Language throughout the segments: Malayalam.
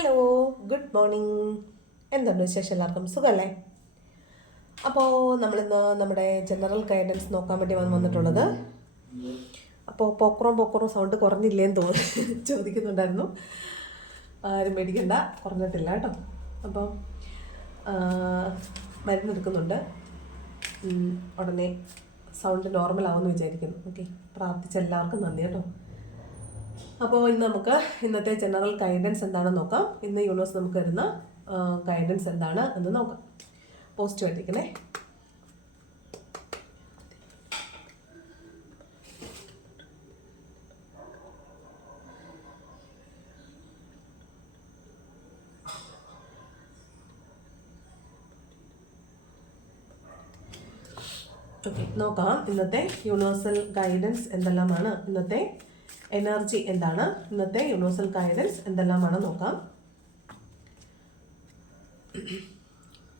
ഹലോ ഗുഡ് മോർണിംഗ് എന്തുണ്ട് വിശേഷം എല്ലാവർക്കും? സുഖമല്ലേ അപ്പോൾ നമ്മളിന്ന് നമ്മുടെ ജനറൽ ഗൈഡൻസ് നോക്കാൻ വേണ്ടി വന്ന് വന്നിട്ടുള്ളത്. അപ്പോൾ പോക്കറോ പോക്കറോ സൗണ്ട് കുറഞ്ഞില്ലേന്ന് തോന്നുന്നു. ചോദിക്കുന്നുണ്ടായിരുന്നു. ആരും മേടിക്കണ്ട കുറഞ്ഞിട്ടില്ല കേട്ടോ. അപ്പോൾ മരുന്നെടുക്കുന്നുണ്ട് ഉടനെ സൗണ്ട് നോർമൽ ആവുമെന്ന് വിചാരിക്കുന്നു. ഓക്കെ പ്രാർത്ഥിച്ച എല്ലാവർക്കും നന്ദി കേട്ടോ. അപ്പോൾ ഇന്ന് നമുക്ക് ഇന്നത്തെ ജനറൽ ഗൈഡൻസ് എന്താണെന്ന് നോക്കാം. ഇന്ന് യൂണിവേഴ്സ് നമുക്ക് തരുന്ന ഗൈഡൻസ് എന്താണ് എന്ന് നോക്കാം. പോസ്റ്റ് വേണ്ടിക്കണേ ഓക്കെ നോക്കാം. ഇന്നത്തെ യൂണിവേഴ്സൽ ഗൈഡൻസ് എന്തെല്ലാമാണ്? ഇന്നത്തെ എനർജി എന്താണ്? ഇന്നത്തെ യൂണിവേഴ്സൽ ഗൈഡൻസ് എന്തെല്ലാമാണ് നോക്കാം.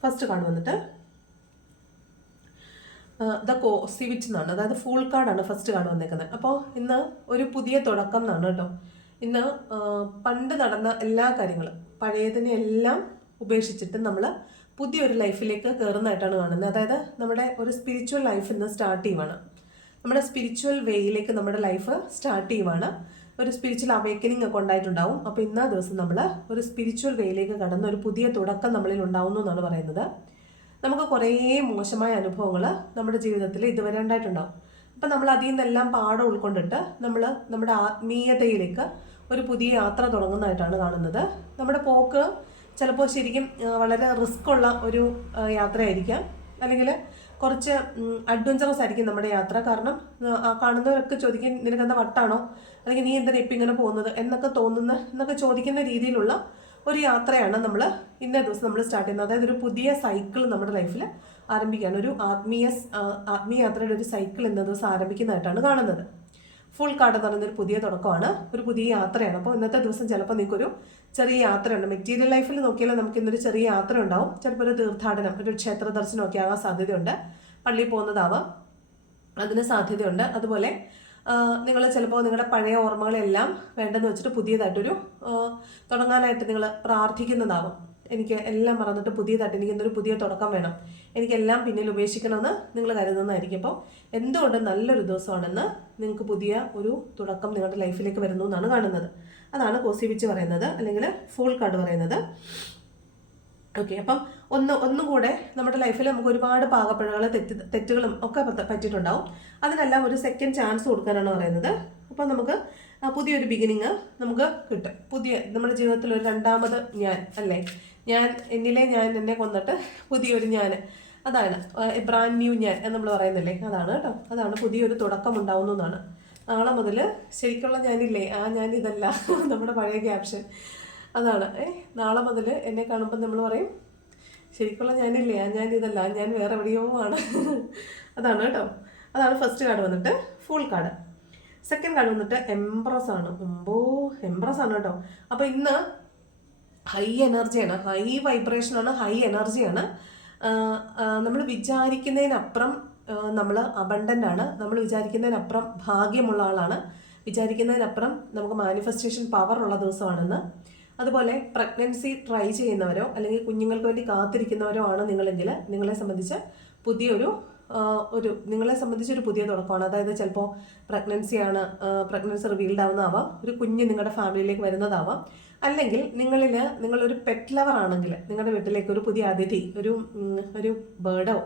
ഫസ്റ്റ് കാർഡ് വന്നിട്ട് ദ കോ സിവിച്ച് എന്നാണ്. അതായത് ഫുൾ കാർഡാണ് ഫസ്റ്റ് കാർഡ് വന്നേക്കുന്നത്. അപ്പോൾ ഇന്ന് ഒരു പുതിയ തുടക്കം എന്നാണ് കേട്ടോ. ഇന്ന് പണ്ട് നടന്ന എല്ലാ കാര്യങ്ങളും പഴയതിനെ എല്ലാം ഉപേക്ഷിച്ചിട്ട് നമ്മൾ പുതിയൊരു ലൈഫിലേക്ക് കയറുന്നതായിട്ടാണ് കാണുന്നത്. അതായത് നമ്മുടെ ഒരു സ്പിരിച്വൽ ലൈഫ് ഇന്ന് സ്റ്റാർട്ട് ചെയ്യുവാണ്. നമ്മുടെ സ്പിരിച്വൽ വേയിലേക്ക് നമ്മുടെ ലൈഫ് സ്റ്റാർട്ട് ചെയ്യുവാണ്. ഒരു സ്പിരിച്വൽ അവേക്കനിങ് ഒക്കെ ഉണ്ടായിട്ടുണ്ടാവും. അപ്പോൾ ഇന്നാ ദിവസം നമ്മൾ ഒരു സ്പിരിച്വൽ വേയിലേക്ക് കടന്ന ഒരു പുതിയ തുടക്കം നമ്മളിൽ ഉണ്ടാവുന്നു എന്നാണ് പറയുന്നത്. നമുക്ക് കുറേ മോശമായ അനുഭവങ്ങൾ നമ്മുടെ ജീവിതത്തിൽ ഇതുവരെ ഉണ്ടായിട്ടുണ്ടാവും. അപ്പം നമ്മൾ അതിൽ നിന്നെല്ലാം പാഠം ഉൾക്കൊണ്ടിട്ട് നമ്മൾ നമ്മുടെ ആത്മീയതയിലേക്ക് ഒരു പുതിയ യാത്ര തുടങ്ങുന്നതായിട്ടാണ് കാണുന്നത്. നമ്മുടെ പോക്ക് ചിലപ്പോൾ ശരിക്കും വളരെ റിസ്ക് ഉള്ള ഒരു യാത്രയായിരിക്കാം. അല്ലെങ്കിൽ കുറച്ച് അഡ്വഞ്ചറസ് ആയിരിക്കും നമ്മുടെ യാത്ര. കാരണം കാണുന്നവരൊക്കെ ചോദിക്കും നിനക്ക് എന്താ വട്ടാണോ? അല്ലെങ്കിൽ നീ എന്താ ഇപ്പം ഇങ്ങനെ പോകുന്നത്? എന്നൊക്കെ തോന്നുന്ന എന്നൊക്കെ ചോദിക്കുന്ന രീതിയിലുള്ള ഒരു യാത്രയാണ് നമ്മൾ ഇന്നേ ദിവസം നമ്മൾ സ്റ്റാർട്ട് ചെയ്യുന്നത്. അതായത് ഒരു പുതിയ സൈക്കിൾ നമ്മുടെ ലൈഫിൽ ആരംഭിക്കുകയാണ് ഒരു ആത്മീയ ആത്മീയ യാത്രയുടെ ഒരു സൈക്കിൾ ഇന്ന ദിവസം ആരംഭിക്കുന്നതായിട്ടാണ് കാണുന്നത്. ഫുൾ കാർഡ് എന്ന് പറയുന്ന ഒരു പുതിയ തുടക്കമാണ് ഒരു പുതിയ യാത്രയാണ്. അപ്പോൾ ഇന്നത്തെ ദിവസം ചിലപ്പോൾ നിങ്ങൾക്കൊരു ചെറിയ യാത്രയുണ്ട്. മെറ്റീരിയൽ ലൈഫിൽ നോക്കിയാൽ നമുക്ക് ഇന്നൊരു ചെറിയ യാത്ര ഉണ്ടാവും. ചിലപ്പോൾ ഒരു തീർത്ഥാടനം ഒരു ക്ഷേത്ര ദർശനം ഒക്കെ ആകാൻ സാധ്യതയുണ്ട്. പള്ളിയിൽ പോകുന്നതാവാം. അതിന് സാധ്യതയുണ്ട്. അതുപോലെ നിങ്ങൾ ചിലപ്പോൾ നിങ്ങളുടെ പഴയ ഓർമ്മകളെല്ലാം വേണ്ടെന്ന് വെച്ചിട്ട് പുതിയതായിട്ടൊരു തുടങ്ങാനായിട്ട് നിങ്ങൾ പ്രാർത്ഥിക്കുന്നതാവും. എനിക്ക് എല്ലാം മറന്നിട്ട് പുതിയതായിട്ട് എനിക്ക് ഇന്നൊരു പുതിയ തുടക്കം വേണം. എനിക്കെല്ലാം പിന്നിൽ ഉപേക്ഷിക്കണമെന്ന് നിങ്ങൾ കരുതുന്നതായിരിക്കും. അപ്പോൾ എന്തുകൊണ്ടും നല്ലൊരു ദിവസമാണെന്ന് നിങ്ങൾക്ക് പുതിയ ഒരു തുടക്കം നിങ്ങളുടെ ലൈഫിലേക്ക് വരുന്നു എന്നാണ് കാണുന്നത്. അതാണ് കോസിബിച്ച് പറയുന്നത് അല്ലെങ്കിൽ ഫുൾ കാർഡ് പറയുന്നത്. ഓക്കെ അപ്പം ഒന്ന് ഒന്നും കൂടെ നമ്മുടെ ലൈഫിൽ നമുക്ക് ഒരുപാട് പാകപ്പിഴകൾ തെറ്റ് തെറ്റുകളും ഒക്കെ പറ്റ- പറ്റിയിട്ടുണ്ടാവും. അതിനെല്ലാം ഒരു സെക്കൻഡ് ചാൻസ് കൊടുക്കാനാണ് പറയുന്നത്. അപ്പം നമുക്ക് പുതിയൊരു ബിഗിനിങ് നമുക്ക് കിട്ടും. പുതിയ നമ്മുടെ ജീവിതത്തിൽ ഒരു രണ്ടാമത് ഞാൻ അല്ലേ? ഞാൻ എന്നിലെ ഞാൻ എന്നെ കൊന്നിട്ട് പുതിയൊരു ഞാൻ. അതാണ് ബ്രാൻഡ് ന്യൂ ഞാൻ എന്ന് നമ്മൾ പറയുന്നില്ലേ? അതാണ് കേട്ടോ. അതാണ് പുതിയൊരു തുടക്കം ഉണ്ടാവുന്നതാണ് നാളെ മുതൽ ശരിക്കുള്ള ഞാനില്ലേ? ആ ഞാൻ ഇതല്ല നമ്മുടെ പഴയ ക്യാപ്ഷൻ. അതാണ്. ഏ നാളെ മുതൽ എന്നെ കാണുമ്പോൾ നമ്മൾ പറയും ശരിക്കുള്ള ഞാനില്ലേ? ആ ഞാൻ ഇതല്ല ഞാൻ വേറെ എവിടെയോ ആണ്. അതാണ് കേട്ടോ. അതാണ് ഫസ്റ്റ് കാർഡ് വന്നിട്ട് ഫുൾ കാർഡ് സെക്കൻഡ് കാർഡ് വന്നിട്ട് എംപ്രസ് ആണ്. ഒമ്പോ എംപ്രസ് ആണ് കേട്ടോ. അപ്പോൾ ഇന്ന് ഹൈ എനർജിയാണ് ഹൈ വൈബ്രേഷനാണ് ഹൈ എനർജിയാണ് നമ്മൾ വിചാരിക്കുന്നതിനപ്പുറം നമ്മൾ അബണ്ടന്റ് ആണ് നമ്മൾ വിചാരിക്കുന്നതിനപ്പുറം ഭാഗ്യമുള്ള ആളാണ്. വിചാരിക്കുന്നതിനപ്പുറം നമുക്ക് മാനിഫെസ്റ്റേഷൻ പവർ ഉള്ള ദിവസമാണെന്ന്. അതുപോലെ പ്രഗ്നൻസി ട്രൈ ചെയ്യുന്നവരോ അല്ലെങ്കിൽ കുഞ്ഞുങ്ങൾക്ക് വേണ്ടി കാത്തിരിക്കുന്നവരോ ആണ് നിങ്ങളെങ്കിൽ നിങ്ങളെ സംബന്ധിച്ച് പുതിയൊരു ഒരു നിങ്ങളെ സംബന്ധിച്ച് ഒരു പുതിയ തുടക്കമാണ്. അതായത് ചിലപ്പോൾ പ്രഗ്നൻസിയാണ് പ്രഗ്നൻസി റിവീൽഡ് ആവുന്നതാവാം. ഒരു കുഞ്ഞ് നിങ്ങളുടെ ഫാമിലിയിലേക്ക് വരുന്നതാവാം. അല്ലെങ്കിൽ നിങ്ങളിൽ നിങ്ങളൊരു പെറ്റ് ലവർ ആണെങ്കിൽ നിങ്ങളുടെ വീട്ടിലേക്ക് ഒരു പുതിയ അതിഥി ഒരു ഒരു ബേർഡോ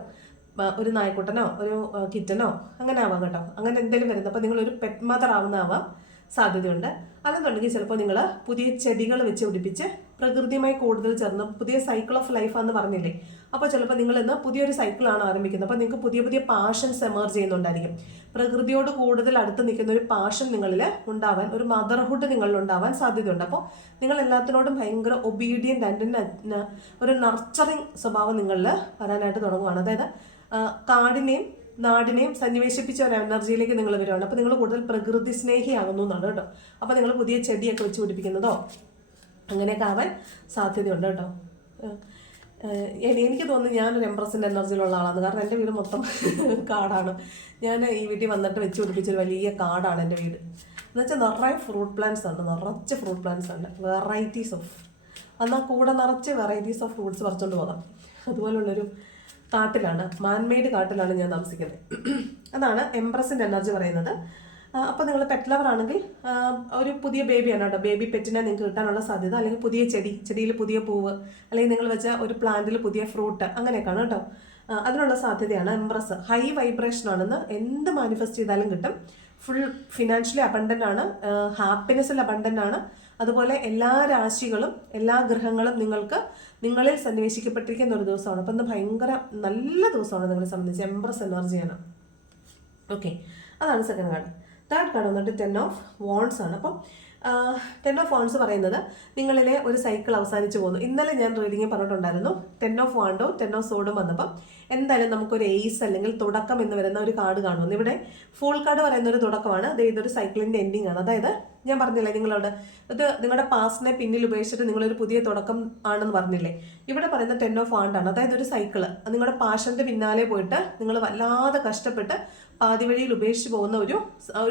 ഒരു നായ്ക്കുട്ടനോ ഒരു കിറ്റനോ അങ്ങനെ ആവാം കേട്ടോ. അങ്ങനെ എന്തെങ്കിലും വരുന്നത് അപ്പോൾ നിങ്ങളൊരു പെറ്റ് മദർ ആവുന്നതാവാം സാധ്യതയുണ്ട്. അതെന്നുണ്ടെങ്കിൽ ചിലപ്പോൾ നിങ്ങൾ പുതിയ ചെടികൾ വെച്ച് പിടിപ്പിച്ച് പ്രകൃതിയുമായി കൂടുതൽ ചേർന്ന് പുതിയ സൈക്കിൾ ഓഫ് ലൈഫ് എന്ന് പറഞ്ഞില്ലേ? അപ്പോൾ ചിലപ്പോൾ നിങ്ങൾ ഇന്ന് പുതിയൊരു സൈക്കിളാണ് ആരംഭിക്കുന്നത്. അപ്പോൾ നിങ്ങൾക്ക് പുതിയ പുതിയ പാഷൻസ് എമർജ് ചെയ്യുന്നുണ്ടായിരിക്കും. പ്രകൃതിയോട് കൂടുതൽ അടുത്ത് നിൽക്കുന്ന ഒരു പാഷൻ നിങ്ങളിൽ ഉണ്ടാവാൻ ഒരു മദർഹുഡ് നിങ്ങളിൽ ഉണ്ടാവാൻ സാധ്യതയുണ്ട്. അപ്പോൾ നിങ്ങൾ എല്ലാത്തിനോടും ഭയങ്കര ഒബീഡിയന്റ് ആൻഡ് ഒരു നർച്ചറിങ് സ്വഭാവം നിങ്ങളിൽ വരാനായിട്ട് തുടങ്ങുവാണ്. അതായത് കാടിനെയും നാടിനെയും സന്നിവേശിപ്പിച്ച ഒരു എനർജിയിലേക്ക് നിങ്ങൾ വരുവാണ്. അപ്പോൾ നിങ്ങൾ കൂടുതൽ പ്രകൃതി സ്നേഹിയാകുന്നു എന്നാണ് കേട്ടോ. അപ്പോൾ നിങ്ങൾ പുതിയ ചെടിയൊക്കെ വെച്ച് പിടിപ്പിക്കുന്നതോ? അങ്ങനെയൊക്കെ ആവാൻ സാധ്യതയുണ്ട് കേട്ടോ. എനിക്ക് തോന്നുന്നു ഞാനൊരു എംപ്രസിന്റെ എനർജിയിലുള്ള ആളാണ്. കാരണം എന്റെ വീട് മൊത്തം കാടാണ്. ഞാൻ ഈ വീട്ടിൽ വന്നിട്ട് വെച്ച് പിടിപ്പിച്ചൊരു വലിയ കാടാണ് എന്റെ വീട്. എന്നുവെച്ചാൽ നിറയെ ഫ്രൂട്ട് പ്ലാന്റ്സ് ഉണ്ട്. നിറച്ച് ഫ്രൂട്ട് പ്ലാന്റ്സ് ഉണ്ട്. വെറൈറ്റീസ് ഓഫ് എന്നാൽ കൂടെ നിറച്ച് വെറൈറ്റീസ് ഓഫ് ഫ്രൂട്ട്സ് പറിച്ചുകൊണ്ട് പോകാം. അതുപോലുള്ളൊരു കാട്ടിലാണ് മാൻമെയ്ഡ് കാട്ടിലാണ് ഞാൻ താമസിക്കുന്നത്. അതാണ് എംപ്രസിന്റെ എനർജി പറയുന്നത്. അപ്പോൾ നിങ്ങൾ പെറ്റ് ലവർ ആണെങ്കിൽ ഒരു പുതിയ ബേബിയാണ് കേട്ടോ. ബേബി പെറ്റിനെ നിങ്ങൾക്ക് കിട്ടാനുള്ള സാധ്യത അല്ലെങ്കിൽ പുതിയ ചെടി ചെടിയിൽ പുതിയ പൂവ് അല്ലെങ്കിൽ നിങ്ങൾ വെച്ച ഒരു പ്ലാന്റിൽ പുതിയ ഫ്രൂട്ട് അങ്ങനെയൊക്കെയാണ് കേട്ടോ. അതിനുള്ള സാധ്യതയാണ് എംപ്രസ് ഹൈ വൈബ്രേഷൻ ആണെന്ന് എന്ത് മാനിഫെസ്റ്റ് ചെയ്താലും കിട്ടും. ഫുൾ ഫിനാൻഷ്യലി അബണ്ടന്റ് ആണ് ഹാപ്പിനെസ്സിൽ അബണ്ടന്റ് ആണ്. അതുപോലെ എല്ലാ രാശികളും എല്ലാ ഗ്രഹങ്ങളും നിങ്ങൾക്ക് നിങ്ങളിൽ സന്നിവേശിക്കപ്പെട്ടിരിക്കുന്ന ഒരു ദിവസമാണ്. അപ്പം ഇന്ന് ഭയങ്കര നല്ല ദിവസമാണ് നിങ്ങളെ സംബന്ധിച്ച്. എംപ്രസ് എനർജിയാണ് ഓക്കെ അതാണ് സെക്കൻഡ് കാർഡ് തേർഡ് കാർഡ് വന്നിട്ട് ടെൻ ഓഫ് വോൺസ് ആണ്. അപ്പം ടെൻ ഓഫ് വോൺസ് പറയുന്നത് നിങ്ങളിലെ ഒരു സൈക്കിൾ അവസാനിച്ചു പോകുന്നു. ഇന്നലെ ഞാൻ റീഡിങ്ങിൽ പറഞ്ഞിട്ടുണ്ടായിരുന്നു ten of wands ten of സോഡും വന്നപ്പം എന്തായാലും നമുക്കൊരു എയ്സ് അല്ലെങ്കിൽ തുടക്കം എന്ന് വരുന്ന ഒരു കാർഡ് കാണുന്നു. ഇവിടെ ഫുൾ കാർഡ് പറയുന്ന ഒരു തുടക്കമാണ്. അതായത് ഒരു സൈക്കിളിന്റെ എൻഡിങ് ആണ്. അതായത് ഞാൻ പറഞ്ഞില്ലേ നിങ്ങളോട്? ഇത് നിങ്ങളുടെ പാസ്റ്റിനെ പിന്നിൽ ഉപേക്ഷിച്ചിട്ട് നിങ്ങളൊരു പുതിയ തുടക്കം ആണെന്ന് പറഞ്ഞില്ലേ? ഇവിടെ പറയുന്ന ടെൻ ഓഫ് ആണ്ടാണ് അതായത് ഒരു സൈക്കിൾ നിങ്ങളുടെ പാഷന്റെ പിന്നാലെ പോയിട്ട് നിങ്ങൾ വല്ലാതെ കഷ്ടപ്പെട്ട് പാതി വഴിയിൽ ഉപേക്ഷിച്ച് പോകുന്ന ഒരു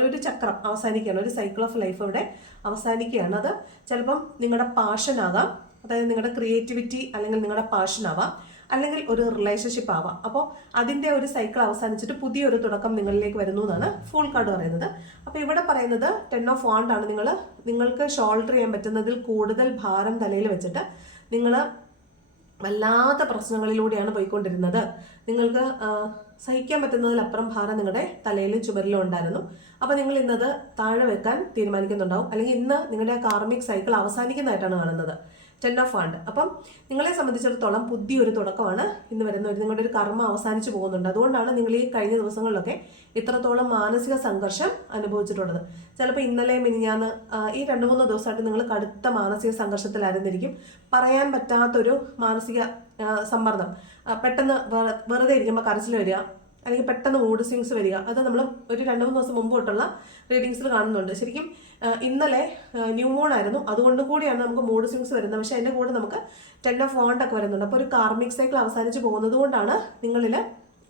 ഒരു ചക്രം അവസാനിക്കുകയാണ്. ഒരു സൈക്കിൾ ഓഫ് ലൈഫ് ഇവിടെ അവസാനിക്കുകയാണ്. അത് ചിലപ്പം നിങ്ങളുടെ പാഷനാകാം അതായത് നിങ്ങളുടെ ക്രിയേറ്റിവിറ്റി അല്ലെങ്കിൽ നിങ്ങളുടെ പാഷനാവാം അല്ലെങ്കിൽ ഒരു റിലേഷൻഷിപ്പ് ആവാം. അപ്പോൾ അതിന്റെ ഒരു സൈക്കിൾ അവസാനിച്ചിട്ട് പുതിയൊരു തുടക്കം നിങ്ങളിലേക്ക് വരുന്നു എന്നാണ് ഫുൾ കാർഡ് പറയുന്നത്. അപ്പോൾ ഇവിടെ പറയുന്നത് ടെൻ ഓഫ് വാണ്ടാണ് നിങ്ങൾ നിങ്ങൾക്ക് ഷോൾഡർ ചെയ്യാൻ പറ്റുന്നതിൽ കൂടുതൽ ഭാരം തലയിൽ വെച്ചിട്ട് നിങ്ങൾ വല്ലാത്ത പ്രശ്നങ്ങളിലൂടെയാണ് പോയിക്കൊണ്ടിരുന്നത്. നിങ്ങൾക്ക് സഹിക്കാൻ പറ്റുന്നതിലപ്പുറം ഭാരം നിങ്ങളുടെ തലയിലും ചുമരിലും ഉണ്ടായിരുന്നു. അപ്പോൾ നിങ്ങൾ ഇന്നത് താഴെ വെക്കാൻ തീരുമാനിക്കുന്നുണ്ടാവും. അല്ലെങ്കിൽ ഇന്ന് നിങ്ങളുടെ കാർമിക് സൈക്കിൾ അവസാനിക്കുന്നതായിട്ടാണ് കാണുന്നത്. ടെൻ ഓഫ് ആണ്ട് അപ്പം നിങ്ങളെ സംബന്ധിച്ചിടത്തോളം പുതിയൊരു തുടക്കമാണ്. ഇന്ന് വരുന്ന ഒരു നിങ്ങളുടെ ഒരു കർമ്മ അവസാനിച്ചു പോകുന്നുണ്ട്. അതുകൊണ്ടാണ് നിങ്ങൾ ഈ കഴിഞ്ഞ ദിവസങ്ങളിലൊക്കെ ഇത്രത്തോളം മാനസിക സംഘർഷം അനുഭവിച്ചിട്ടുള്ളത്. ചിലപ്പോൾ ഇന്നലെ മിനിഞ്ഞാന്ന് ഈ രണ്ട് മൂന്ന് ദിവസമായിട്ട് നിങ്ങൾ കടുത്ത മാനസിക സംഘർഷത്തിലായിരുന്നിരിക്കും. പറയാൻ പറ്റാത്തൊരു മാനസിക സമ്മർദ്ദം. പെട്ടെന്ന് വെറു- വെറുതെ ഇരിക്കുമ്പോൾ കരച്ചിൽ വരിക അല്ലെങ്കിൽ പെട്ടെന്ന് മൂഡ് സ്വിങ്സ് വരിക. അത് നമ്മൾ ഒരു രണ്ട് മൂന്ന് ദിവസം മുമ്പ് തൊട്ടുള്ള റീഡിങ്സിൽ കാണുന്നുണ്ട്. ശരിക്കും ഇന്നലെ ന്യൂ മോൺ ആയിരുന്നു. അതുകൊണ്ട് കൂടിയാണ് നമുക്ക് മൂഡ് സ്വിങ്സ് വരുന്നത്. പക്ഷേ അതിന്റെ കൂടെ നമുക്ക് ടെൻ ഓഫ് വാണ്ടൊക്കെ വരുന്നുണ്ട്. അപ്പോൾ ഒരു കാർമിക് സൈക്കിൾ അവസാനിച്ച് പോകുന്നത് കൊണ്ടാണ് നിങ്ങളിൽ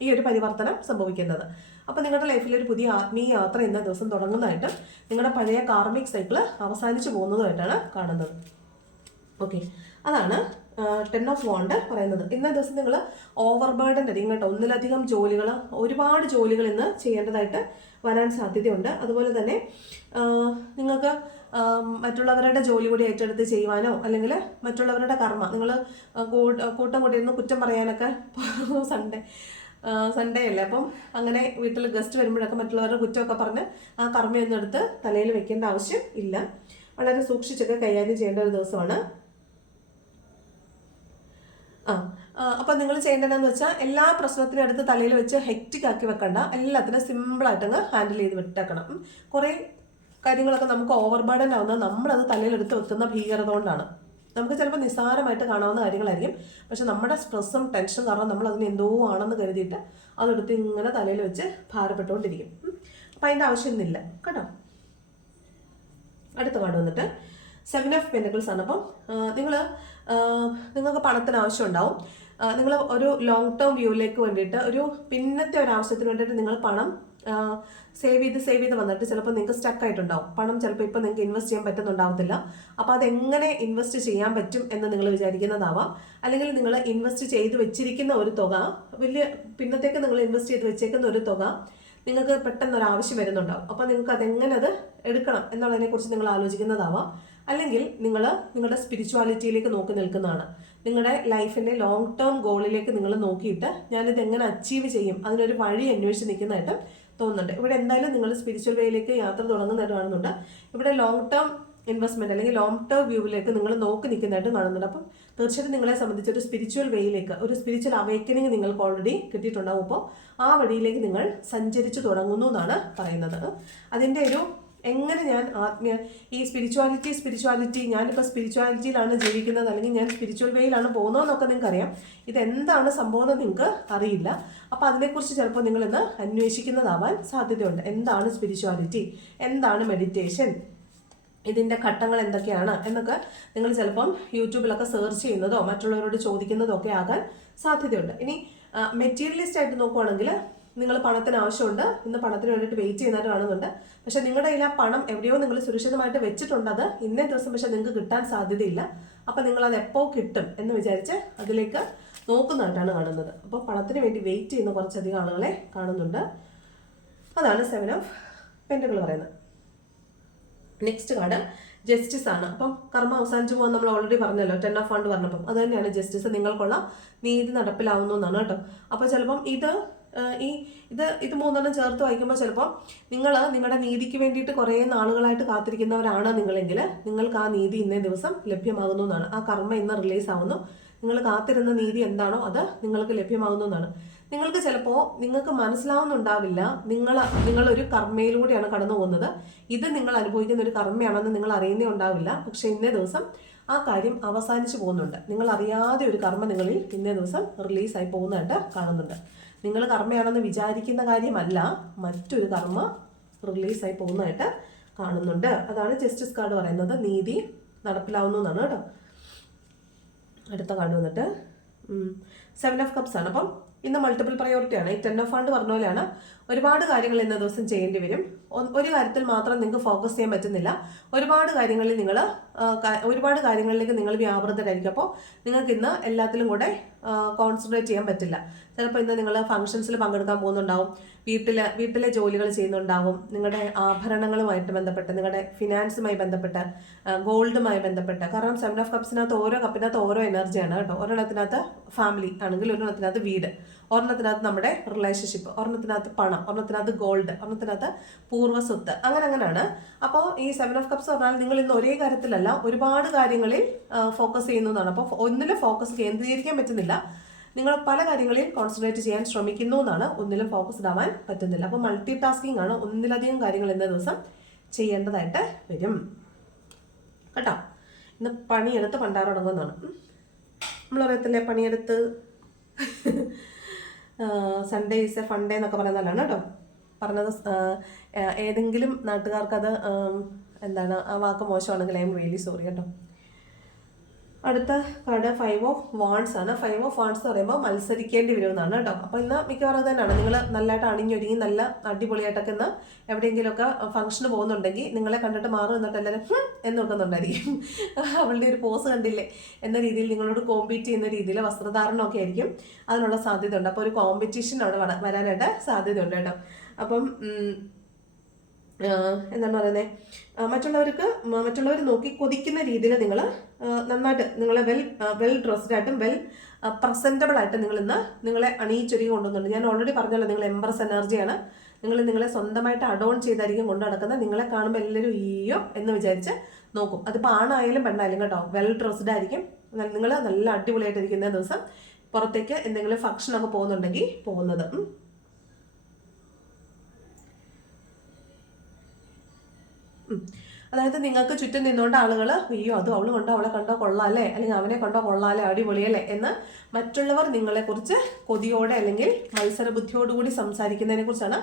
ഈ ഒരു പരിവർത്തനം സംഭവിക്കുന്നത്. അപ്പോൾ നിങ്ങളുടെ ലൈഫിൽ ഒരു പുതിയ ആത്മീയ യാത്ര ഇന്ന ദിവസം തുടങ്ങുന്നതായിട്ട് നിങ്ങളുടെ പഴയ കാർമിക് സൈക്കിൾ അവസാനിച്ച് പോകുന്നതായിട്ടാണ് കാണുന്നത്. ഓക്കെ അതാണ് ടെൻ ഓഫ് വോണ്ട് പറയുന്നത്. ഇന്ന ദിവസം നിങ്ങൾ ഓവർ ബേർഡൻ അധികം കേട്ടോ. ഒന്നിലധികം ജോലികൾ ഒരുപാട് ജോലികൾ ഇന്ന് ചെയ്യേണ്ടതായിട്ട് വരാൻ സാധ്യതയുണ്ട്. അതുപോലെ തന്നെ നിങ്ങൾക്ക് മറ്റുള്ളവരുടെ ജോലി കൂടി ഏറ്റെടുത്ത് ചെയ്യുവാനോ അല്ലെങ്കിൽ മറ്റുള്ളവരുടെ കർമ്മ നിങ്ങൾ കൂട്ടം കൂട്ടിയിരുന്ന് കുറ്റം പറയാനൊക്കെ സൺഡേ സൺഡേ അല്ലേ? അപ്പം അങ്ങനെ വീട്ടിൽ ഗസ്റ്റ് വരുമ്പോഴൊക്കെ മറ്റുള്ളവരുടെ കുറ്റമൊക്കെ പറഞ്ഞ് ആ കർമ്മയൊന്നും എടുത്ത് തലയിൽ വെക്കേണ്ട ആവശ്യം ഇല്ല. വളരെ സൂക്ഷിച്ചൊക്കെ കൈകാര്യം ചെയ്യേണ്ട ഒരു ദിവസമാണ്. ആ നിങ്ങൾ ചെയ്യേണ്ടതെന്ന് വെച്ചാൽ എല്ലാ പ്രശ്നത്തിനും അടുത്ത് തലയിൽ വെച്ച് ഹെക്റ്റിക് ആക്കി വെക്കണ്ട. എല്ലാത്തിനും സിമ്പിളായിട്ട് അങ്ങ് ഹാൻഡിൽ ചെയ്ത് വിട്ടേക്കണം. കുറേ കാര്യങ്ങളൊക്കെ നമുക്ക് ഓവർ ബർഡൻ ആവുന്നത് നമ്മളത് തലയിലെടുത്ത് വെക്കുന്ന ഭീകരത കൊണ്ടാണ്. നമുക്ക് ചിലപ്പോൾ നിസ്സാരമായിട്ട് കാണാവുന്ന കാര്യങ്ങളായിരിക്കും. പക്ഷെ നമ്മുടെ സ്ട്രെസ്സും ടെൻഷനും കാരണം നമ്മൾ അതിന് എന്തോ ആണെന്ന് കരുതിയിട്ട് അതെടുത്ത് ഇങ്ങനെ തലയിൽ വെച്ച് ഭാരപ്പെട്ടുകൊണ്ടിരിക്കും. അപ്പം അതിന്റെ ആവശ്യമൊന്നുമില്ല. കേട്ടോ? അടുത്ത കാർഡ് വന്നിട്ട് സെവൻ ഓഫ് പെന്റക്കിൾസ് ആണ് അപ്പം നിങ്ങൾ നിങ്ങൾക്ക് പണത്തിന് ആവശ്യം ഉണ്ടാവും. നിങ്ങൾ ഒരു ലോങ് ടേം വ്യൂവിലേക്ക് വേണ്ടിയിട്ട് ഒരു പിന്നത്തെ ഒരു ആവശ്യത്തിന് വേണ്ടിയിട്ട് നിങ്ങൾ പണം സേവ് ചെയ്ത് സേവ് ചെയ്ത് വന്നിട്ട് ചിലപ്പോൾ നിങ്ങൾക്ക് സ്റ്റക്ക് ആയിട്ടുണ്ടാവും. പണം ചിലപ്പോൾ ഇപ്പോൾ നിങ്ങൾക്ക് ഇൻവെസ്റ്റ് ചെയ്യാൻ പറ്റുന്നുണ്ടാവത്തില്ല. അപ്പോൾ അതെങ്ങനെ ഇൻവെസ്റ്റ് ചെയ്യാൻ പറ്റും എന്ന് നിങ്ങൾ വിചാരിക്കുന്നതാവാം. അല്ലെങ്കിൽ നിങ്ങൾ ഇൻവെസ്റ്റ് ചെയ്ത് വെച്ചിരിക്കുന്ന ഒരു തുക വലിയ പിന്നത്തേക്ക് നിങ്ങൾ ഇൻവെസ്റ്റ് ചെയ്ത് വെച്ചേക്കുന്ന ഒരു തുക നിങ്ങൾക്ക് പെട്ടെന്ന് ഒരു ആവശ്യം വരുന്നുണ്ടാവും. അപ്പോൾ നിങ്ങൾക്ക് അതെങ്ങനെ അത് എടുക്കണം എന്നുള്ളതിനെക്കുറിച്ച് നിങ്ങൾ ആലോചിക്കുന്നതാവാം. അല്ലെങ്കിൽ നിങ്ങൾ നിങ്ങളുടെ സ്പിരിച്വാലിറ്റിയിലേക്ക് നോക്കി നിൽക്കുന്നതാണ്. നിങ്ങളുടെ ലൈഫിന്റെ ലോങ് ടേം ഗോളിലേക്ക് നിങ്ങൾ നോക്കിയിട്ട് ഞാനിത് എങ്ങനെ അച്ചീവ് ചെയ്യും? അതിനൊരു വഴി അന്വേഷിച്ച് നിൽക്കുന്നതായിട്ട് തോന്നുന്നുണ്ട്. ഇവിടെ എന്തായാലും നിങ്ങൾ സ്പിരിച്വൽ വേയിലേക്ക് യാത്ര തുടങ്ങുന്നതായിട്ട് കാണുന്നുണ്ട്. ഇവിടെ ലോങ് ടേം ഇൻവെസ്റ്റ്മെന്റ് അല്ലെങ്കിൽ ലോങ് ടേം വ്യൂവിലേക്ക് നിങ്ങൾ നോക്കി നിൽക്കുന്നതായിട്ട് കാണുന്നുണ്ട്. അപ്പം തീർച്ചയായിട്ടും നിങ്ങളെ സംബന്ധിച്ച് ഒരു സ്പിരിച്വൽ വേയിലേക്ക് ഒരു സ്പിരിച്വൽ അവേക്കനിങ് നിങ്ങൾക്ക് ഓൾറെഡി കിട്ടിയിട്ടുണ്ടാവും. അപ്പോൾ ആ വഴിയിലേക്ക് നിങ്ങൾ സഞ്ചരിച്ചു തുടങ്ങുന്നു എന്നാണ് പറയുന്നത്. അതിന്റെ ഒരു എങ്ങനെ ഞാൻ ആത്മീയ ഈ സ്പിരിച്വാലിറ്റി സ്പിരിച്വാലിറ്റി ഞാനിപ്പോൾ സ്പിരിച്വാലിറ്റിയിലാണ് ജീവിക്കുന്നത് അല്ലെങ്കിൽ ഞാൻ സ്പിരിച്വൽ വേയിലാണ് പോകുന്നതെന്നൊക്കെ ഇത് എന്താണ് സംഭവം എന്ന് നിങ്ങൾക്ക് അറിയില്ല. അപ്പോൾ അതിനെക്കുറിച്ച് ചിലപ്പോൾ നിങ്ങളിന്ന് അന്വേഷിക്കുന്നതാവാൻ സാധ്യതയുണ്ട്. എന്താണ് സ്പിരിച്വാലിറ്റി എന്താണ് മെഡിറ്റേഷൻ ഇതിന്റെ ഘട്ടങ്ങൾ എന്തൊക്കെയാണ് എന്നൊക്കെ നിങ്ങൾ ചിലപ്പം യൂട്യൂബിലൊക്കെ സെർച്ച് ചെയ്യുന്നതോ മറ്റുള്ളവരോട് ചോദിക്കുന്നതോ ഒക്കെ ആകാൻ സാധ്യതയുണ്ട്. ഇനി മെറ്റീരിയലിസ്റ്റ് ആയിട്ട് നോക്കുവാണെങ്കിൽ നിങ്ങൾ പണത്തിന് ആവശ്യമുണ്ട്. ഇന്ന് പണത്തിന് വേണ്ടിയിട്ട് വെയിറ്റ് ചെയ്യുന്നതായിട്ട് കാണുന്നുണ്ട്. പക്ഷെ നിങ്ങളുടെ കയ്യിൽ ആ പണം എവിടെയോ നിങ്ങൾ സുരക്ഷിതമായിട്ട് വെച്ചിട്ടുണ്ട്. അത് ഇന്നേ ദിവസം പക്ഷെ നിങ്ങൾക്ക് കിട്ടാൻ സാധ്യതയില്ല. അപ്പോൾ നിങ്ങൾ അത് എപ്പോൾ കിട്ടും എന്ന് വിചാരിച്ച് അതിലേക്ക് നോക്കുന്നതായിട്ടാണ് കാണുന്നത്. അപ്പോൾ പണത്തിന് വേണ്ടി വെയിറ്റ് ചെയ്യുന്ന കുറച്ചധികം ആളുകളെ കാണുന്നുണ്ട്. അതാണ് സെവൻ ഓഫ് പെന്റുകൾ പറയുന്നത്. നെക്സ്റ്റ് കാർഡ് ജസ്റ്റിസ് ആണ്. അപ്പം കർമ്മ അവസാനിച്ചു പോകാൻ നമ്മൾ ഓൾറെഡി പറഞ്ഞല്ലോ ടെൻ ഓഫ് ഫണ്ട് പറഞ്ഞപ്പം. അത് തന്നെയാണ് ജസ്റ്റിസ് നിങ്ങൾക്കുള്ള നീതി നടപ്പിലാവുന്നു എന്നാണ് കേട്ടോ. അപ്പോൾ ചിലപ്പം ഇത് ഈ ഇത് ഇത് മൂന്നെണ്ണം ചേർത്ത് വായിക്കുമ്പോൾ ചിലപ്പോൾ നിങ്ങൾ നിങ്ങളുടെ നീതിക്ക് വേണ്ടിയിട്ട് കുറേ നാളുകളായിട്ട് കാത്തിരിക്കുന്നവരാണ് നിങ്ങളെങ്കിൽ നിങ്ങൾക്ക് ആ നീതി ഇന്നേ ദിവസം ലഭ്യമാകുന്നു എന്നാണ്. ആ കർമ്മ ഇന്ന് റിലീസ് ആവുന്നു നിങ്ങൾ കാത്തിരുന്ന നീതി എന്താണോ അത് നിങ്ങൾക്ക് ലഭ്യമാകുന്നു എന്നാണ്. നിങ്ങൾക്ക് ചിലപ്പോൾ നിങ്ങൾക്ക് മനസ്സിലാവുന്നുണ്ടാവില്ല. നിങ്ങൾ നിങ്ങളൊരു കർമ്മയിലൂടെയാണ് കടന്നു പോകുന്നത്. ഇത് നിങ്ങൾ അനുഭവിക്കുന്ന ഒരു കർമ്മയാണെന്ന് നിങ്ങൾ അറിയുന്നേ ഉണ്ടാവില്ല. പക്ഷേ ഇന്നേ ദിവസം ആ കാര്യം അവസാനിച്ചു പോകുന്നുണ്ട്. നിങ്ങൾ അറിയാതെ ഒരു കർമ്മ നിങ്ങളിൽ ഇന്നേ ദിവസം റിലീസായി പോകുന്നതായിട്ട് കാണുന്നുണ്ട്. നിങ്ങൾ കർമ്മയാണെന്ന് വിചാരിക്കുന്ന കാര്യമല്ല. മറ്റൊരു കർമ്മ റിലീസായി പോകുന്നതായിട്ട് കാണുന്നുണ്ട്. അതാണ് ജസ്റ്റിസ് കാർഡ് പറയുന്നത്. നീതി നടപ്പിലാവുന്നു എന്നാണ് കേട്ടോ. അടുത്ത കാർഡ് വന്നിട്ട് സെവൻ ഓഫ് കപ്സ് ആണ്. അപ്പം ഇന്ന് മൾട്ടിപ്പിൾ പ്രയോറിറ്റി ആണ്. ഈ ടെൻ ഓഫ് ഫണ്ട് പറഞ്ഞ പോലെയാണ് ഒരുപാട് കാര്യങ്ങൾ ഇന്ന ദിവസം ചെയ്യേണ്ടി വരും. ഒരു കാര്യത്തിൽ മാത്രം നിങ്ങൾക്ക് ഫോക്കസ് ചെയ്യാൻ പറ്റുന്നില്ല. ഒരുപാട് കാര്യങ്ങളിൽ നിങ്ങൾ ഒരുപാട് കാര്യങ്ങളിലേക്ക് നിങ്ങൾ വ്യാപൃതരായിരിക്കും. അപ്പോൾ നിങ്ങൾക്ക് ഇന്ന് എല്ലാത്തിലും കൂടെ കോൺസെൻട്രേറ്റ് ചെയ്യാൻ പറ്റില്ല. ചിലപ്പോൾ ഇന്ന് നിങ്ങൾ ഫംഗ്ഷൻസിൽ പങ്കെടുക്കാൻ പോകുന്നുണ്ടാവും. വീട്ടിൽ വീട്ടിലെ ജോലികൾ ചെയ്യുന്നുണ്ടാവും. നിങ്ങളുടെ ആഭരണങ്ങളുമായിട്ട് ബന്ധപ്പെട്ട് നിങ്ങളുടെ ഫിനാൻസുമായി ബന്ധപ്പെട്ട് ഗോൾഡുമായി ബന്ധപ്പെട്ട്. കാരണം സെവൻ ഓഫ് കപ്സിനകത്ത് ഓരോ കപ്പിനകത്ത് ഓരോ എനർജിയാണ് കേട്ടോ. ഒരെണ്ണത്തിനകത്ത് ഫാമിലി ആണെങ്കിൽ ഒരെണ്ണത്തിനകത്ത് വീട്. ഒരെണ്ണത്തിനകത്ത് നമ്മുടെ റിലേഷൻഷിപ്പ് ഒരെണ്ണത്തിനകത്ത് പണം ഒരെണ്ണത്തിനകത്ത് ഗോൾഡ് ഒരെണ്ണത്തിനകത്ത് പൂർവ സ്വത്ത് അങ്ങനെ അങ്ങനെയാണ്. അപ്പോൾ ഈ സെവൻ ഓഫ് കപ്സ് പറഞ്ഞാൽ നിങ്ങൾ ഇന്ന് ഒരേ കാര്യത്തിലല്ല ഒരുപാട് കാര്യങ്ങളിൽ ഫോക്കസ് ചെയ്യുന്നതാണ് അപ്പോൾ ഒന്നിലും ഫോക്കസ് കേന്ദ്രീകരിക്കാൻ പറ്റുന്നില്ല. നിങ്ങൾ പല കാര്യങ്ങളിൽ കോൺസെൻട്രേറ്റ് ചെയ്യാൻ ശ്രമിക്കുന്നു എന്നാണ് ഒന്നിലും ഫോക്കസ്ഡ് ആവാൻ പറ്റുന്നില്ല. അപ്പോൾ മൾട്ടി ടാസ്കിംഗ് ആണ് ഒന്നിലധികം കാര്യങ്ങൾ ഇന്ന ദിവസം ചെയ്യേണ്ടതായിട്ട് വരും. കേട്ടോ? ഇന്ന് പണിയെടുത്ത് പണ്ടാറുടങ്ങുന്നതാണ് നമ്മൾ പറയത്തില്ലേ പണിയെടുത്ത്? സൺഡേ ഈസ് എ ഫണ്ടേ എന്നൊക്കെ പറയുന്നതല്ലാണ് കേട്ടോ. പറഞ്ഞത് ഏതെങ്കിലും നാട്ടുകാർക്കത് എന്താണ് ആ വാക്ക് മോശമാണെങ്കിൽ ഐ എം റിയലി സോറി കേട്ടോ. അടുത്ത കാർഡ് ഫൈവ് ഓഫ് വാൺസ് ആണ്. ഫൈവ് ഓഫ് വാൺസ് എന്ന് പറയുമ്പോൾ മത്സരിക്കേണ്ടി വരുമെന്നാണ് കേട്ടോ. അപ്പോൾ ഇന്ന് മിക്കവാറും തന്നെയാണ് നിങ്ങൾ നല്ലതായിട്ട് അണിഞ്ഞൊരുങ്ങി നല്ല അടിപൊളിയായിട്ടൊക്കെ ഇന്ന് എവിടെയെങ്കിലുമൊക്കെ ഫംഗ്ഷന് പോകുന്നുണ്ടെങ്കിൽ നിങ്ങളെ കണ്ടിട്ട് മാറും എന്നിട്ട് എല്ലാവരും "ഹും" എന്ന് നോക്കുന്നുണ്ടായിരിക്കും അവളുടെ ഒരു പോസ് കണ്ടില്ലേ? എന്ന രീതിയിൽ നിങ്ങളോട് കോമ്പീറ്റ് ചെയ്യുന്ന രീതിയിൽ വസ്ത്രധാരണമൊക്കെ ആയിരിക്കും അതിനുള്ള സാധ്യതയുണ്ട്. അപ്പോൾ ഒരു കോമ്പറ്റീഷൻ അവിടെ വര- വരാനായിട്ട് സാധ്യതയുണ്ട് കേട്ടോ. അപ്പം എന്താണ് പറയുന്നത് മറ്റുള്ളവർക്ക് മറ്റുള്ളവർ നോക്കി കൊതിക്കുന്ന രീതിയിൽ നിങ്ങൾ നന്നായിട്ട് നിങ്ങളെ വെൽ വെൽ ഡ്രസ്ഡ് ആയിട്ടും വെൽ പ്രസന്റബിൾ ആയിട്ട് നിങ്ങൾ ഇന്ന് നിങ്ങളെ അണിയിച്ചൊരുങ്ങി കൊണ്ടുവന്നുണ്ട് ഞാൻ ഓൾറെഡി പറഞ്ഞല്ലോ നിങ്ങൾ എംബ്രസ് എനർജിയാണ് നിങ്ങൾ നിങ്ങളെ സ്വന്തമായിട്ട് അഡോൺ ചെയ്തായിരിക്കും കൊണ്ടു നടക്കുന്നത്. നിങ്ങളെ കാണുമ്പോൾ എല്ലാവരും ഈയോ എന്ന് വിചാരിച്ച് നോക്കും. അതിപ്പോൾ ആണായാലും പെണ്ണായാലും കേട്ടോ വെൽ ഡ്രസ്ഡ് ആയിരിക്കും. നിങ്ങൾ നല്ല അടിപൊളിയായിട്ടിരിക്കുന്ന ദിവസം പുറത്തേക്ക് എന്തെങ്കിലും ഫംഗ്ഷനൊക്കെ പോകുന്നുണ്ടെങ്കിൽ പോകുന്നത്. അതായത് നിങ്ങൾക്ക് ചുറ്റും നിന്നുകൊണ്ട് ആളുകൾ അയ്യോ അത് അവൾ കണ്ടോ? അവളെ കണ്ടോ? കൊള്ളാല്ലേ? അല്ലെങ്കിൽ അവനെ കണ്ടോ? കൊള്ളാല്ലേ? അടിപൊളിയല്ലേ? എന്ന് മറ്റുള്ളവർ നിങ്ങളെക്കുറിച്ച് കൊതിയോടെ അല്ലെങ്കിൽ മത്സര ബുദ്ധിയോടുകൂടി സംസാരിക്കുന്നതിനെ കുറിച്ചാണ്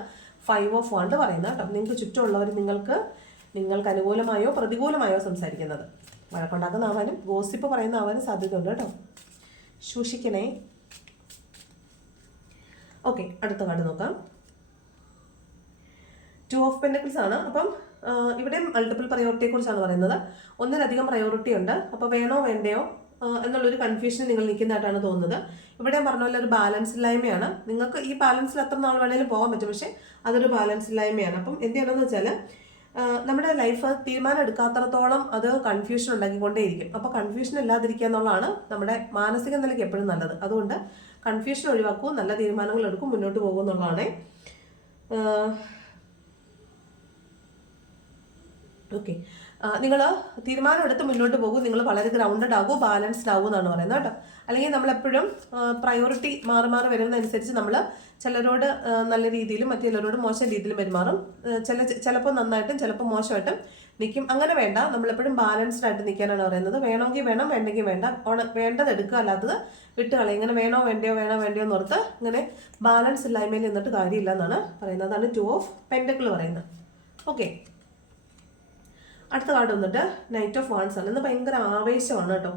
ഫൈവ് ഓഫ് വാണ്ട് പറയുന്നത് കേട്ടോ. നിങ്ങൾക്ക് ചുറ്റുമുള്ളവർ നിങ്ങൾക്ക് നിങ്ങൾക്ക് അനുകൂലമായോ പ്രതികൂലമായോ സംസാരിക്കുന്നത്. വഴക്കുണ്ടാക്കുന്ന ആവാനും ഗോസിപ്പ് പറയുന്ന ആവാനും സാധ്യതയുണ്ട് കേട്ടോ. സൂക്ഷിക്കണേ. ഓക്കെ അടുത്ത കാർഡ് നോക്കാം. ടു ഓഫ് പെൻഡക്കിൾസ് ആണ്. അപ്പം ഇവിടെ മൾട്ടിപ്പിൾ പ്രയോറിറ്റിയെ കുറിച്ചാണ് പറയുന്നത്. ഒന്നിലധികം പ്രയോറിറ്റി ഉണ്ട്. അപ്പോൾ വേണോ വേണ്ടയോ എന്നുള്ളൊരു കൺഫ്യൂഷൻ നിങ്ങൾ നിൽക്കുന്നതായിട്ടാണ് തോന്നുന്നത്. ഇവിടെ പറഞ്ഞ പോലെ ഒരു ബാലൻസ് ഇല്ലായ്മയാണ്. നിങ്ങൾക്ക് ഈ ബാലൻസിൽ എത്ര നാൾ വേണേലും പോകാൻ പറ്റും. പക്ഷേ അതൊരു ബാലൻസ് ഇല്ലായ്മയാണ്. അപ്പം എന്ത് ചെയ്യണമെന്ന് വെച്ചാൽ നമ്മുടെ ലൈഫ് തീരുമാനം എടുക്കാത്തടത്തോളം അത് കൺഫ്യൂഷൻ ഉണ്ടാക്കിക്കൊണ്ടേയിരിക്കും. അപ്പോൾ കൺഫ്യൂഷൻ ഇല്ലാതിരിക്കുക എന്നുള്ളതാണ് നമ്മുടെ മാനസിക നിലയ്ക്ക് എപ്പോഴും നല്ലത്. അതുകൊണ്ട് കൺഫ്യൂഷൻ ഒഴിവാക്കൂ നല്ല തീരുമാനങ്ങൾ എടുക്കും മുന്നോട്ട് പോകും എന്നുള്ളതാണ്. ഓക്കെ നിങ്ങൾ തീരുമാനമെടുത്ത് മുന്നോട്ട് പോകും. നിങ്ങൾ വളരെ ഗ്രൗണ്ടഡ് ആകും ബാലൻസ്ഡ് ആകും എന്നാണ് പറയുന്നത് കേട്ടോ. അല്ലെങ്കിൽ നമ്മളെപ്പോഴും പ്രയോറിറ്റി മാറി മാറി വരുന്നതനുസരിച്ച് നമ്മൾ ചിലരോട് നല്ല രീതിയിലും മറ്റു ചിലരോട് മോശം രീതിയിലും പെരുമാറും. ചില ചിലപ്പോൾ നന്നായിട്ടും ചിലപ്പോൾ മോശമായിട്ടും നിൽക്കും അങ്ങനെ വേണ്ട. നമ്മളെപ്പോഴും ബാലൻസ്ഡ് ആയിട്ട് നിൽക്കാനാണ് പറയുന്നത്. വേണമെങ്കിൽ വേണം വേണ്ടെങ്കിൽ വേണ്ട. ഓണ വേണ്ടത് എടുക്കുക അല്ലാത്തത് വിട്ട് കളയും. ഇങ്ങനെ വേണോ വേണ്ടയോ വേണോ വേണ്ടയോ എന്ന് ഓർത്ത് ഇങ്ങനെ ബാലൻസ് ഇല്ലായ്മയിൽ നിന്നിട്ട് കാര്യമില്ല എന്നാണ് പറയുന്നത്. അതാണ് ടു ഓഫ് പെൻഡക്കിൾ പറയുന്നത്. ഓക്കെ അടുത്ത കാർഡ് വന്നിട്ട് നൈറ്റ് ഓഫ് വാൺസ് ആണ്. ഇന്ന് ഭയങ്കര ആവേശമാണ് കേട്ടോ.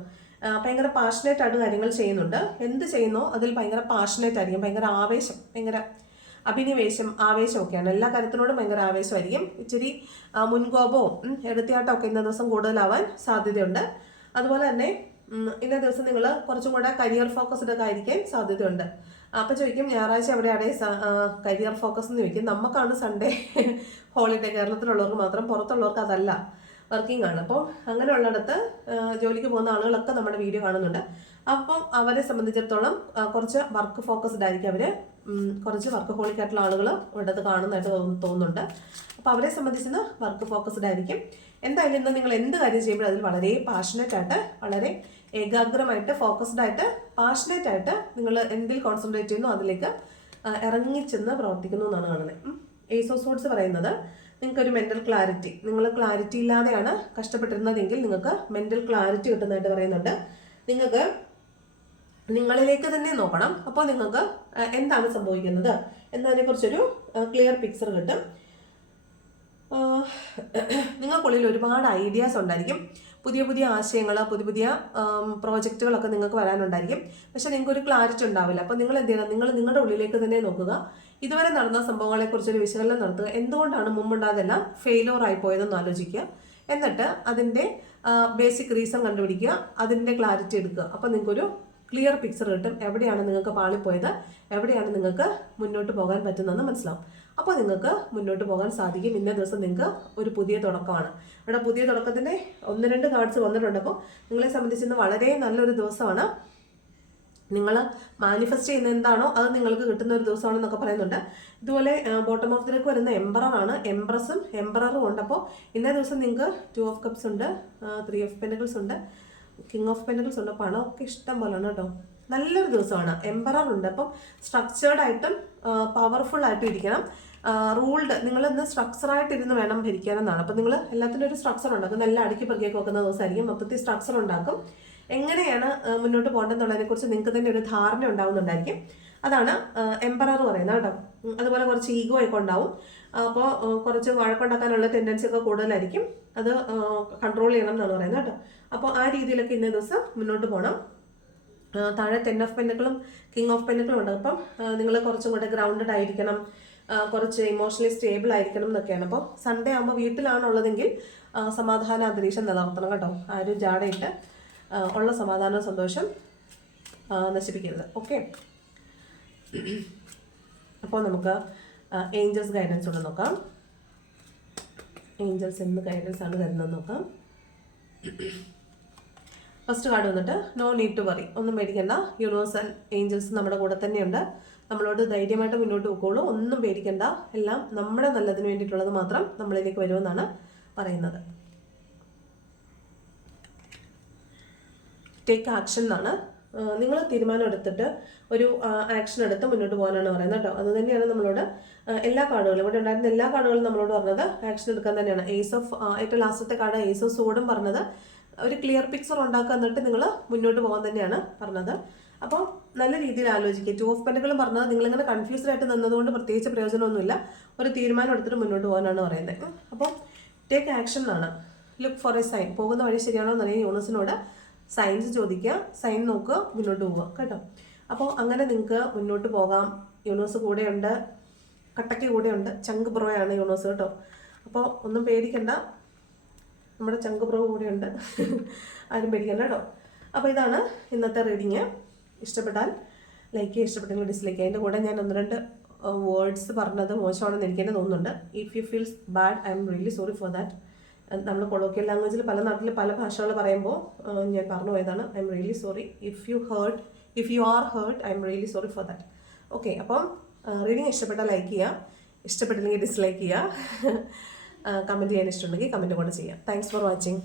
ഭയങ്കര പാഷനേറ്റ് ആയിട്ട് കാര്യങ്ങൾ ചെയ്യുന്നുണ്ട്. എന്ത് ചെയ്യുന്നോ അതിൽ ഭയങ്കര പാഷനേറ്റ് ആയിരിക്കും. ഭയങ്കര ആവേശം ഭയങ്കര അഭിനിവേശം ആവേശമൊക്കെയാണ്. എല്ലാ കാര്യത്തിനോടും ഭയങ്കര ആവേശമായിരിക്കും. ഇച്ചിരി മുൻകോപവും ഒക്കെ ഇന്ന ദിവസം കൂടുതലാവാൻ സാധ്യതയുണ്ട്. അതുപോലെ തന്നെ ഇന്നേ ദിവസം നിങ്ങൾ കുറച്ചും കൂടെ കരിയർ ഫോക്കസ്ഡ് ഒക്കെ ആയിരിക്കാൻ സാധ്യതയുണ്ട്. അപ്പോൾ ചോദിക്കും ഞായറാഴ്ച എവിടെയാണ് കരിയർ ഫോക്കസ് എന്ന് ചോദിക്കും. നമുക്കാണ് സൺഡേ ഹോളിഡേ കേരളത്തിലുള്ളവർക്ക് മാത്രം പുറത്തുള്ളവർക്ക് അതല്ല. വർക്കിംഗ് ആണ്. അപ്പോൾ അങ്ങനെയുള്ളിടത്ത് ജോലിക്ക് പോകുന്ന ആളുകളൊക്കെ നമ്മുടെ വീഡിയോ കാണുന്നുണ്ട്. അപ്പം അവരെ സംബന്ധിച്ചിടത്തോളം കുറച്ച് വർക്ക് ഫോക്കസ്ഡ് ആയിരിക്കും അവർ കുറച്ച് വർക്ക് ഹോളിക് ആയിട്ടുള്ള ആളുകൾ ഇവിടത്ത് കാണുന്നതായിട്ട് തോന്നുന്നുണ്ട്. അപ്പോൾ അവരെ സംബന്ധിച്ച് വർക്ക് ഫോക്കസ്ഡ് ആയിരിക്കും. എന്തായാലും ഇന്ന് നിങ്ങൾ എന്ത് കാര്യം ചെയ്യുമ്പോഴും അതിൽ വളരെ പാഷനേറ്റ് ആയിട്ട് വളരെ ഏകാഗ്രമായിട്ട് ഫോക്കസ്ഡ് ആയിട്ട് പാഷനേറ്റ് ആയിട്ട് നിങ്ങൾ എന്തിൽ കോൺസെൻട്രേറ്റ് ചെയ്യുന്നു അതിലേക്ക് ഇറങ്ങിച്ചെന്ന് പ്രവർത്തിക്കുന്നു എന്നാണ് കാണുന്നത്. ഏസോസ് വോട്ട്സ് പറയുന്നത് നിങ്ങൾക്ക് ഒരു മെന്റൽ ക്ലാരിറ്റി നിങ്ങൾ ക്ലാരിറ്റി ഇല്ലാതെയാണ് കഷ്ടപ്പെട്ടിരുന്നതെങ്കിൽ നിങ്ങൾക്ക് മെന്റൽ ക്ലാരിറ്റി കിട്ടുന്നതായിട്ട് പറയുന്നുണ്ട്. നിങ്ങൾക്ക് നിങ്ങളിലേക്ക് തന്നെ നോക്കണം. അപ്പോൾ നിങ്ങൾക്ക് എന്താണ് സംഭവിക്കുന്നത്? എന്നതിനെക്കുറിച്ചൊരു ക്ലിയർ പിക്ചർ കിട്ടും. നിങ്ങൾക്കുള്ളിൽ ഒരുപാട് ഐഡിയാസ് ഉണ്ടായിരിക്കും. പുതിയ പുതിയ ആശയങ്ങൾ പുതിയ പുതിയ പ്രോജക്റ്റുകളൊക്കെ നിങ്ങൾക്ക് വരാനുണ്ടായിരിക്കും. പക്ഷെ നിങ്ങൾക്ക് ഒരു ക്ലാരിറ്റി ഉണ്ടാവില്ല. അപ്പോൾ നിങ്ങൾ എന്ത് ചെയ്യണം? നിങ്ങൾ നിങ്ങളുടെ ഉള്ളിലേക്ക് തന്നെ നോക്കുക. ഇതുവരെ നടന്ന സംഭവങ്ങളെക്കുറിച്ചൊരു വിശകലനം നടത്തുക. എന്തുകൊണ്ടാണ് മുമ്പുണ്ടാകുന്നതെല്ലാം ഫെയിലോർ ആയി പോയതെന്ന് ആലോചിക്കുക. എന്നിട്ട് അതിന്റെ ബേസിക് റീസൺ കണ്ടുപിടിക്കുക. അതിന്റെ ക്ലാരിറ്റി എടുക്കുക. അപ്പോൾ നിങ്ങൾക്കൊരു ക്ലിയർ പിക്ചർ കിട്ടും എവിടെയാണ് നിങ്ങൾക്ക് പാളിപ്പോയത്? എവിടെയാണ് നിങ്ങൾക്ക് മുന്നോട്ട് പോകാൻ പറ്റുന്നതെന്ന് മനസ്സിലാവും. അപ്പോൾ നിങ്ങൾക്ക് മുന്നോട്ട് പോകാൻ സാധിക്കും. ഇന്നേ ദിവസം നിങ്ങൾക്ക് ഒരു പുതിയ തുടക്കമാണ്. ഇവിടെ പുതിയ തുടക്കത്തിന്റെ ഒന്ന് രണ്ട് കാർഡ്സ് വന്നിട്ടുണ്ട്. അപ്പോൾ നിങ്ങളെ സംബന്ധിച്ച് ഇന്ന് വളരെ നല്ലൊരു ദിവസമാണ്. നിങ്ങൾ മാനിഫെസ്റ്റ് ചെയ്യുന്ന എന്താണോ അത് നിങ്ങൾക്ക് കിട്ടുന്ന ഒരു ദിവസമാണെന്നൊക്കെ പറയുന്നുണ്ട്. ഇതുപോലെ ബോട്ടം ഓഫ് ദിലേക്ക് വരുന്ന എംബറാണ് എംബ്രസും എംബററും ഉണ്ട്. അപ്പോൾ ഇന്നേ ദിവസം നിങ്ങൾക്ക് ടു ഓഫ് കപ്സ് ഉണ്ട് ത്രീ ഓഫ് പെൻഡക്കിൾസ് ഉണ്ട്. കിങ് ഓഫ് പെൻഡക്കിൾസ് ഉണ്ട് പണമൊക്കെ ഇഷ്ടം പോലെ ഉണ്ട് കേട്ടോ. നല്ലൊരു ദിവസമാണ്. എംബറർ ഉണ്ട്. അപ്പം സ്ട്രക്ചേർഡ് ആയിട്ടും പവർഫുൾ ആയിട്ടും ഇരിക്കണം. റൂൾഡ് നിങ്ങൾ ഇന്ന് സ്ട്രക്ചറായിട്ട് ഇരുന്ന് വേണം ഭരിക്കാനെന്നാണ്. അപ്പം നിങ്ങൾ എല്ലാത്തിനും ഒരു സ്ട്രക്ചർ ഉണ്ടാക്കും നല്ല അടുക്കി പെറുക്കിയൊക്കെ വെക്കുന്ന ദിവസമായിരിക്കും. മൊത്തത്തിൽ സ്ട്രക്ചർ ഉണ്ടാക്കും. എങ്ങനെയാണ് മുന്നോട്ട് പോകേണ്ടതെന്നുള്ളതിനെ കുറിച്ച് നിങ്ങൾക്ക് തന്നെ ഒരു ധാരണ ഉണ്ടാവുന്നുണ്ടായിരിക്കും. അതാണ് എംപറർ പറയുന്നത് കേട്ടോ. അതുപോലെ കുറച്ച് ഈഗോ ഒക്കെ ഉണ്ടാവും. അപ്പോൾ കുറച്ച് വഴക്കുണ്ടാക്കാനുള്ള ടെൻഡൻസി ഒക്കെ കൂടുതലായിരിക്കും. അത് കൺട്രോൾ ചെയ്യണം എന്നാണ് പറയുന്നത് കേട്ടോ. അപ്പോൾ ആ രീതിയിലൊക്കെ ഇന്നേ ദിവസം മുന്നോട്ട് പോകണം താഴെ ടെൻ ഓഫ് പെന്നുകളും കിങ് ഓഫ് പെന്നുകളും ഉണ്ട്. അപ്പം നിങ്ങൾ കുറച്ചും കൂടെ ഗ്രൗണ്ടഡ് ആയിരിക്കണം. കുറച്ച് ഇമോഷണലി സ്റ്റേബിൾ ആയിരിക്കണം എന്നൊക്കെയാണ്. അപ്പോൾ സൺഡേ ആകുമ്പോൾ വീട്ടിലാണുള്ളതെങ്കിൽ സമാധാന അന്തരീക്ഷം നിലനിർത്തണം കേട്ടോ. ആരും ജാടയിട്ട് ഉള്ള സമാധാനവും സന്തോഷം നശിപ്പിക്കരുത്. ഓക്കെ അപ്പോൾ നമുക്ക് ഏഞ്ചൽസ് ഗൈഡൻസ് കൊണ്ട് നോക്കാം. ഏഞ്ചൽസ് എന്ത് ഗൈഡൻസ് ആണ് തരുന്നത് നോക്കാം. ഫസ്റ്റ് കാർഡ് വന്നിട്ട് നോ നീഡ് ടു വറി ഒന്നും പേടിക്കണ്ട. യൂണിവേഴ്സൽ ഏഞ്ചൽസ് നമ്മുടെ കൂടെ തന്നെയുണ്ട്. നമ്മളോട് ധൈര്യമായിട്ട് മുന്നോട്ട് പോയിക്കോളൂ. ഒന്നും പേടിക്കണ്ട. എല്ലാം നമ്മുടെ നല്ലതിന് വേണ്ടിയിട്ടുള്ളത് മാത്രം നമ്മളിലേക്ക് വരുമെന്നാണ് പറയുന്നത്. ടേക്ക് ആക്ഷൻ എന്നാണ്. നിങ്ങൾ തീരുമാനം എടുത്തിട്ട് ഒരു ആക്ഷൻ എടുത്ത് മുന്നോട്ട് പോകാനാണ് പറയുന്നത് കേട്ടോ. അത് തന്നെയാണ് നമ്മളോട് എല്ലാ കാർഡുകളും. ഇവിടെ ഉണ്ടായിരുന്ന എല്ലാ കാർഡുകളും നമ്മളോട് പറഞ്ഞത് ആക്ഷൻ എടുക്കാൻ തന്നെയാണ്. ഏസ് ഓഫ് ഏറ്റവും ലാസ്റ്റത്തെ കാർഡ് ഏസ് ഓഫ് സോഡും പറഞ്ഞത്. ഒരു ക്ലിയർ പിക്ചർ ഉണ്ടാക്കുക എന്നിട്ട് നിങ്ങൾ മുന്നോട്ട് പോകാൻ തന്നെയാണ് പറഞ്ഞത്. അപ്പോൾ നല്ല രീതിയിൽ ആലോചിക്കുക. ടു ഓഫ് പെൻഡുകളും പറഞ്ഞത് നിങ്ങളിങ്ങനെ കൺഫ്യൂസ്ഡ് ആയിട്ട് നിന്നതുകൊണ്ട് പ്രത്യേകിച്ച് പ്രയോജനമൊന്നുമില്ല. ഒരു തീരുമാനം എടുത്തിട്ട് മുന്നോട്ട് പോകാനാണ് പറയുന്നത്. അപ്പോൾ ടേക്ക് ആക്ഷൻ എന്നാണ്. ലുക്ക് ഫോർ എ സൈൻ പോകുന്ന വഴി ശരിയാണോ എന്നറിയാൻ യൂണിവേഴ്സിനോട് സയൻസ് ചോദിക്കുക സൈൻ നോക്കുക മുന്നോട്ട് പോവുക. കേട്ടോ? അപ്പോൾ അങ്ങനെ നിങ്ങൾക്ക് മുന്നോട്ട് പോകാം. യൂണിവേഴ്സ് കൂടെയുണ്ട്. കട്ടയ്ക്ക് കൂടെയുണ്ട്. ചങ്ക് ബ്രോയാണ് യൂണിവേഴ്സ് കേട്ടോ? അപ്പോൾ ഒന്നും പേടിക്കണ്ട. നമ്മുടെ ചങ്ക് ബ്രോ കൂടെയുണ്ട്. ആരും പേടിക്കണ്ട കേട്ടോ? അപ്പോൾ ഇതാണ് ഇന്നത്തെ റീഡിങ്. ഇഷ്ടപ്പെട്ടാൽ ലൈക്ക് ചെയ്യുക ഇഷ്ടപ്പെട്ടെങ്കിൽ ഡിസ്ലൈക്ക് അതിന്റെ കൂടെ ഞാൻ ഒന്ന് രണ്ട് വേർഡ്സ് പറഞ്ഞത് മോശമാണെന്ന് എനിക്ക് തന്നെ തോന്നുന്നുണ്ട്. If you feels bad I'm really sorry for that നമ്മൾ കൊളോക്കിയൽ ലാംഗ്വേജിൽ പല നാട്ടിൽ പല ഭാഷകൾ പറയുമ്പോൾ ഞാൻ പറഞ്ഞു പോയതാണ് I am really sorry if you hurt if you are hurt I am really sorry for that okay അപ്പം റീഡിങ് ഇഷ്ടപ്പെട്ടാൽ ലൈക്ക് ചെയ്യുക ഇഷ്ടപ്പെട്ടില്ലെങ്കിൽ ഡിസ്ലൈക്ക് ചെയ്യുക കമന്റ് ചെയ്യാൻ ഇഷ്ടമുണ്ടെങ്കിൽ കമന്റ് കൂടെ ചെയ്യാം. Thanks for watching